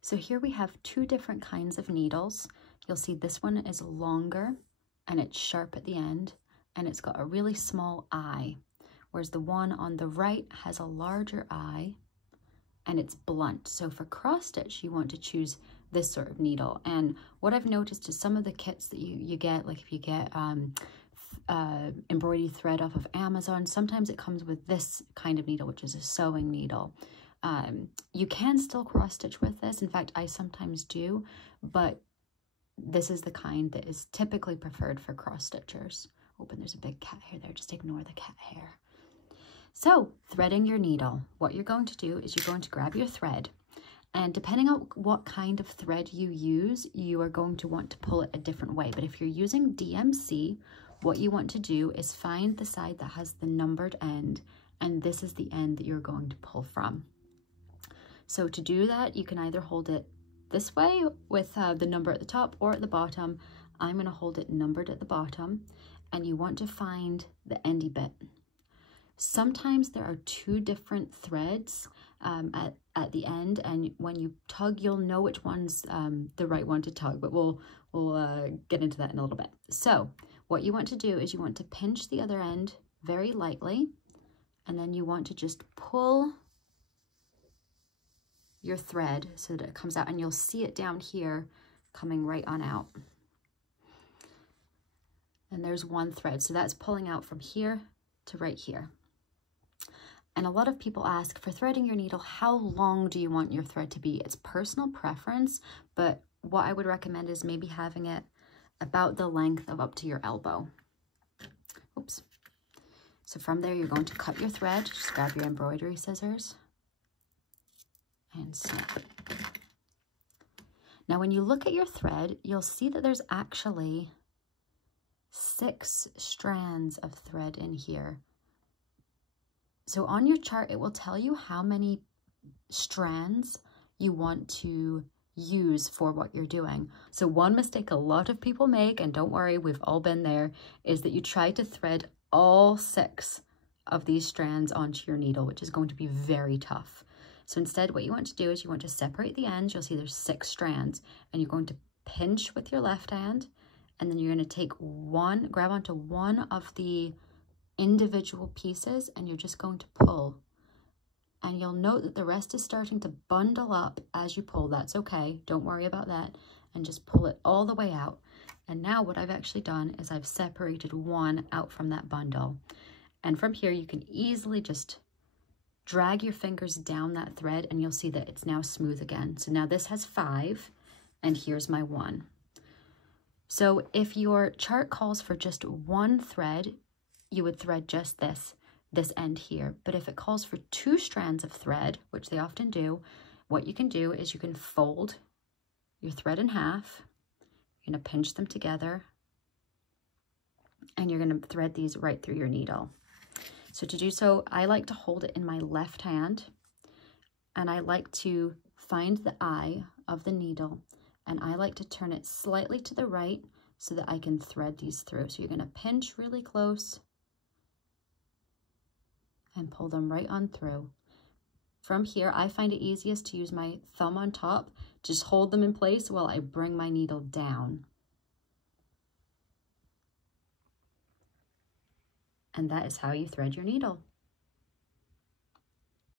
So here we have two different kinds of needles. You'll see this one is longer and it's sharp at the end and it's got a really small eye, whereas the one on the right has a larger eye and it's blunt. So for cross stitch, you want to choose this sort of needle. And what I've noticed is some of the kits that you get, like if you get embroidery thread off of Amazon, sometimes it comes with this kind of needle, which is a sewing needle. You can still cross stitch with this. In fact, I sometimes do, but this is the kind that is typically preferred for cross stitchers. Oh, and there's a big cat hair there. Just ignore the cat hair. So threading your needle, what you're going to do is you're going to grab your thread, and depending on what kind of thread you use, you are going to want to pull it a different way. But if you're using DMC, what you want to do is find the side that has the numbered end, and this is the end that you're going to pull from. So to do that, you can either hold it this way with the number at the top or at the bottom. I'm going to hold it numbered at the bottom, and you want to find the endy bit. Sometimes there are two different threads at the end, and when you tug, you'll know which one's the right one to tug, but we'll get into that in a little bit. So what you want to do is you want to pinch the other end very lightly, and then you want to just pull your thread so that it comes out, and you'll see it down here coming right on out. And there's one thread, so that's pulling out from here to right here. And a lot of people ask, for threading your needle, how long do you want your thread to be? It's personal preference, but what I would recommend is maybe having it about the length of up to your elbow. Oops. So from there, you're going to cut your thread. Just grab your embroidery scissors and snip. Now, when you look at your thread, you'll see that there's actually 6 strands of thread in here. So on your chart, it will tell you how many strands you want to use for what you're doing. So one mistake a lot of people make, and don't worry, we've all been there, is that you try to thread all 6 of these strands onto your needle, which is going to be very tough. So instead, what you want to do is you want to separate the ends. You'll see there's 6 strands, and you're going to pinch with your left hand, and then you're going to take one, grab onto one of the individual pieces, and you're just going to pull. And you'll note that the rest is starting to bundle up as you pull. That's okay, don't worry about that, and just pull it all the way out. And now what I've actually done is I've separated one out from that bundle. And from here, you can easily just drag your fingers down that thread, and you'll see that it's now smooth again. So now this has 5, and here's my 1. So if your chart calls for just one thread, you would thread just this end here. But if it calls for 2 strands of thread, which they often do, what you can do is you can fold your thread in half. You're going to pinch them together, and you're going to thread these right through your needle. So to do so, I like to hold it in my left hand, and I like to find the eye of the needle, and I like to turn it slightly to the right so that I can thread these through. So you're going to pinch really close and pull them right on through. From here, I find it easiest to use my thumb on top, just hold them in place while I bring my needle down. And that is how you thread your needle.